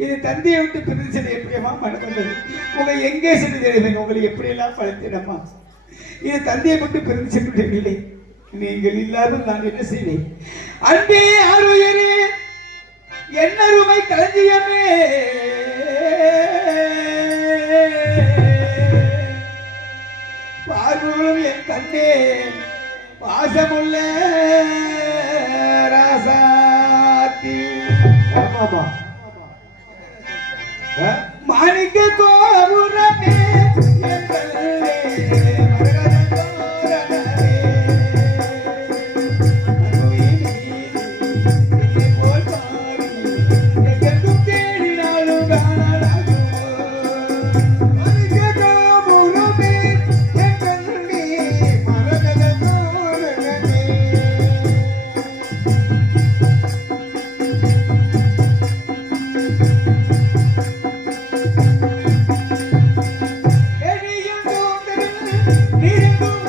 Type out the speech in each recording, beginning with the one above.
இது தந்தையை விட்டு பிரிந்து சென்று எப்படியம்மா மனம் உங்களை எங்கே சென்று தெரியுங்க உங்களை எப்படியெல்லாம் பழத்திடம்மா இது தந்தையை விட்டு பிரிந்து சென்று விட்டீர்களே நீங்கள் இல்லாத நான் என்ன செய்வேன் அன்பே ஆறுயரே என்னருமை களஞ்சியமே பார்வர்களும் என் கண்ணே பாசமுள்ள ராசாத்தி? மாணிக்க கோபுரமே. இருக்கும்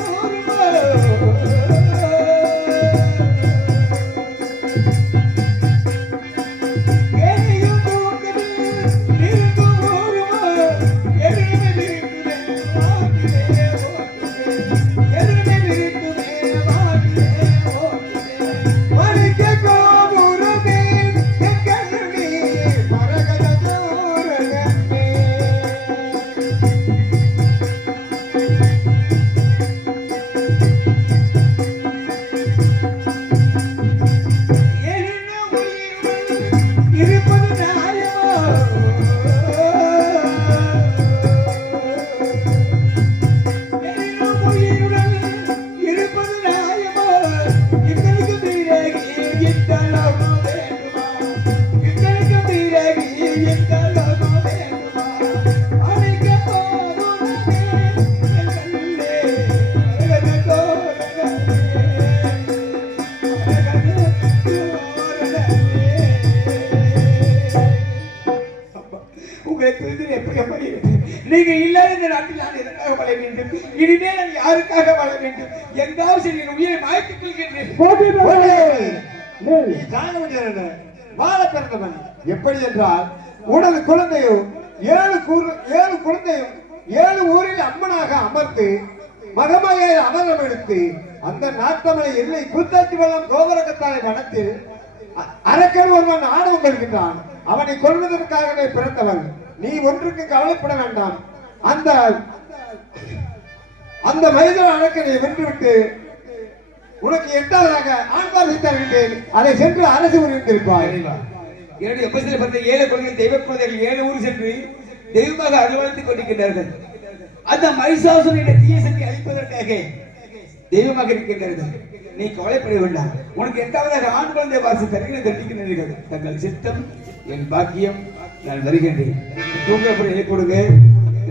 யாருக்காக வாழ வேண்டும். எங்காவது சரி என் உயிரை மாய்த்துக் கொள்கின்றேன். வாழ பிறந்தவன். எப்படி என்றால் உனது குழந்தையும் ஏழு ஏழு குழந்தையும் ஏழு ஊரில் அம்மனாக அமர்ந்து மகமையை அமரம் எடுத்து அந்த நாட்டமலை எல்லை கூத்தாச்சி வளம் கோபுரகத்தாலை வனத்தில் அரக்கன் ஒருவன் ஆணவம் கொள்கின்றான் அவனை கொள்வதற்காகவே பிறந்தவன். நீ ஒன்றுக்கு கவலைப்பட வேண்டாம். அந்த அந்த மைதான அணக்கனை வென்றுவிட்டு உனக்கு எட்டாவதாக ஆண்பார் தருகின்றேன் அதை சென்று அரசு உரிந்திருப்பாய் என்னுடைய எப்பசில பிறந்த ஏழு குழந்தைகள் தெய்வ குழந்தைகள் ஏழு ஊர் சென்று தெய்வமாக அலுவலத்துக் கொண்டிருக்கின்றார்கள். அந்த மைசாசுரனை தீய சக்தி அழிப்பதற்காக தெய்வமாக இருக்கின்றார்கள். நீ கவலைப்பட வேண்டாம். உனக்கு எட்டாவதாக ஆண் குழந்தை வாசி தருகிறேன் தட்டிக்கின்றீர்கள் தங்கள் சித்தம் என் பாக்கியம் நான் வருகின்றேன். தூங்கப்புறம் எழுப்பிடுங்க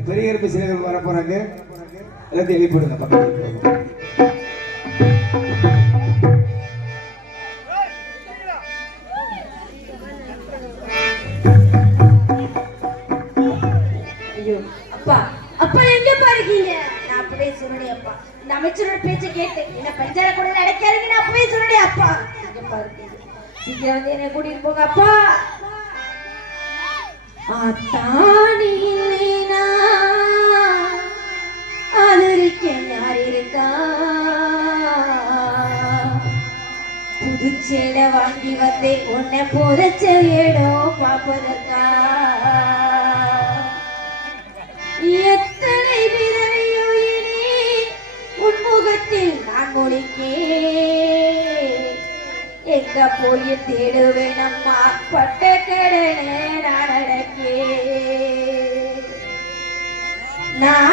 பெரிய கருப்பு சிலைகள் வர போறாங்க எல்லாத்தையும் எழுப்பிடுங்க பக்கத்துல ஐயோ அப்பா அப்பா எங்கப்பா இருக்கீங்க? நான் அப்பவே சொன்னேன் அப்பா. இந்த அமைச்சரோட பேச்ச கேட்டு என்ன பஞ்சார கூட அடைக்காதீங்க நான் அப்பவே சொன்னேன் அப்பா. எங்கப்பா இருக்கீங்க? சீக்கிரம் வந்து என்ன கூட்டிட்டு போங்க அப்பா. தானே புதுச்சேலை வாங்கி வந்தேன். உன்னை புதைச்ச இடம் பார்ப்பதற்கா எத்தனை விதவையோ இனி உன்முகத்தில் நான் முழிக்கே எங்க போய் தேடுவேன் அம்மா? பட்ட கடனே நான் அடக்கே நான்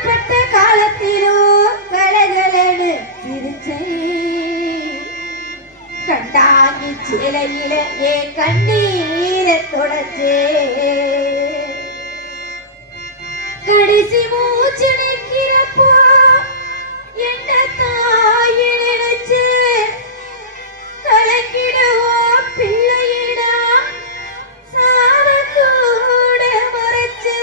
பாடுபட்ட காலத்திலும் கலகலனு சிரிச்சேன் கண்டாங்கி சிலையில ஏ கண்ணீரை தொடச்சே. கடைசி மூச்சு நிற்கிறப்போ என்ன தாய் நினைச்சு கலங்கிடவோ பிள்ளையிடா சாவ கூட மறைச்சே.